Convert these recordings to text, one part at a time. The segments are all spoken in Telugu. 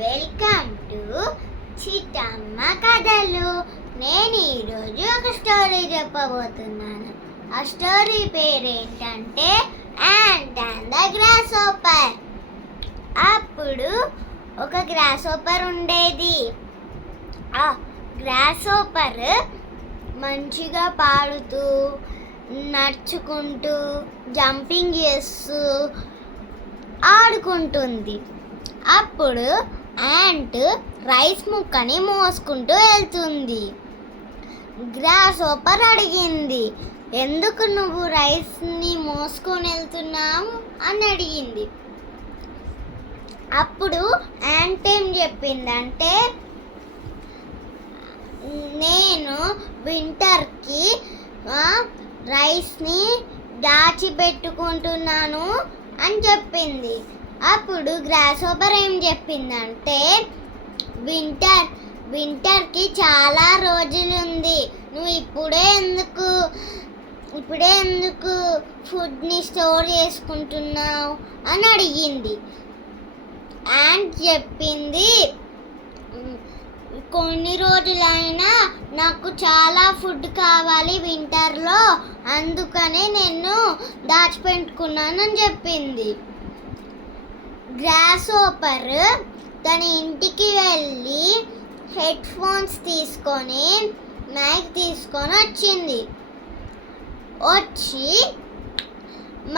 వెల్కమ్ టు చిట్టమ్మ కథలు. నేను ఈరోజు ఒక స్టోరీ చెప్పబోతున్నాను. ఆ స్టోరీ పేరేంటంటే ant and the grasshopper అప్పుడు ఒక గ్రాస్ ఓపర్ ఉండేది. ఆ గ్రాస్ ఓపర్ మంచిగా పాడుతూ నడుచుకుంటూ జంపింగ్ చేస్తూ ఆడుకుంటుంది. అప్పుడు యాంట్ రైస్ ముక్కని మోసుకుంటూ వెళ్తుంది. గ్రాస్ ఓపర్ అడిగింది ఎందుకు నువ్వు రైస్ని మోసుకొని వెళ్తున్నావు? అని అడిగింది. అప్పుడు యాంట్ ఏం చెప్పిందంటే నేను వింటర్కి రైస్ని దాచిపెట్టుకుంటున్నాను అని చెప్పింది. అప్పుడు గ్రాస్ ఓపర్ ఏం చెప్పిందంటే వింటర్ వింటర్కి చాలా రోజులు ఉంది నువ్వు ఇప్పుడే ఎందుకు ఇప్పుడే ఎందుకు ఫుడ్ని స్టోర్ చేసుకుంటున్నావు? అని అడిగింది. అండ్ చెప్పింది కొన్ని రోజులైనా నాకు చాలా ఫుడ్ కావాలి వింటర్లో అందుకనే నేను దాచిపెట్టుకున్నానని చెప్పింది. గ్రాస్ ఓపర్ తన ఇంటికి వెళ్ళి హెడ్ ఫోన్స్ తీసుకొని మైక్ తీసుకొని వచ్చింది. వచ్చి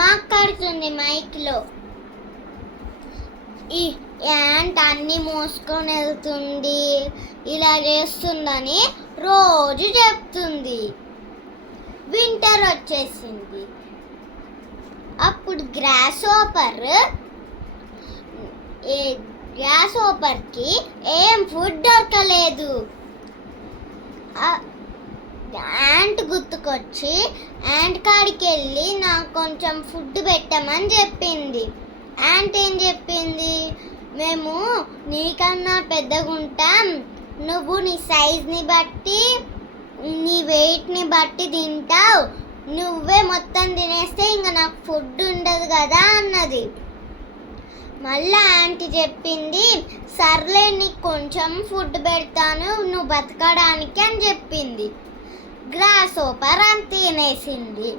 మాట్లాడుతుంది మైక్లో. ఈ యాంట్ అన్ని మోసుకొని వెళ్తుంది ఇలా చేస్తుందని రోజు చెప్తుంది. వింటర్ వచ్చేసింది. అప్పుడు గ్రాస్ ఓపర్ ఏ గ్యాస్ ఓపర్కి ఏం ఫుడ్ దొరకలేదు. యాంట్ గుర్తుకొచ్చి యాంట్ కాడికి వెళ్ళి నాకు కొంచెం ఫుడ్ పెట్టమని చెప్పింది. యాంట్ ఏం చెప్పింది? మేము నీకన్నా పెద్దగా ఉంటాం నువ్వు నీ సైజ్ని బట్టి నీ వెయిట్ని బట్టి తింటావు. నువ్వే మొత్తం తినేస్తే ఇంకా నాకు ఫుడ్ ఉండదు కదా అన్నది. మళ్ళా ఆంటీ చెప్పింది సర్లే నీకు కొంచెం ఫుడ్ పెడతాను నువ్వు బతకడానికి అని చెప్పింది. గ్రాస్ ఓపర్ అని తినేసింది.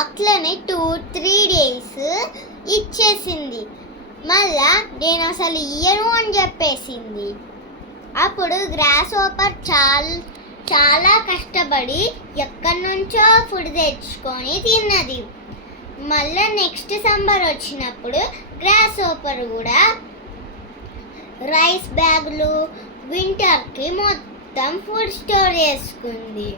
అట్లనే టూ త్రీ డేస్ ఇచ్చేసింది. మళ్ళా నేను అసలు ఇయ్యను అని చెప్పేసింది. అప్పుడు గ్రాస్ ఓపర్ చాలా చాలా కష్టపడి ఎక్కడి నుంచో ఫుడ్ తెచ్చుకొని తిన్నది. మళ్ళీ నెక్స్ట్ సంబర్ వచ్చినప్పుడు గ్రాస్ ఓపర్ కూడా రైస్ బ్యాగులు వింటర్కి మొత్తం ఫుడ్ స్టోర్ చేసుకుంది.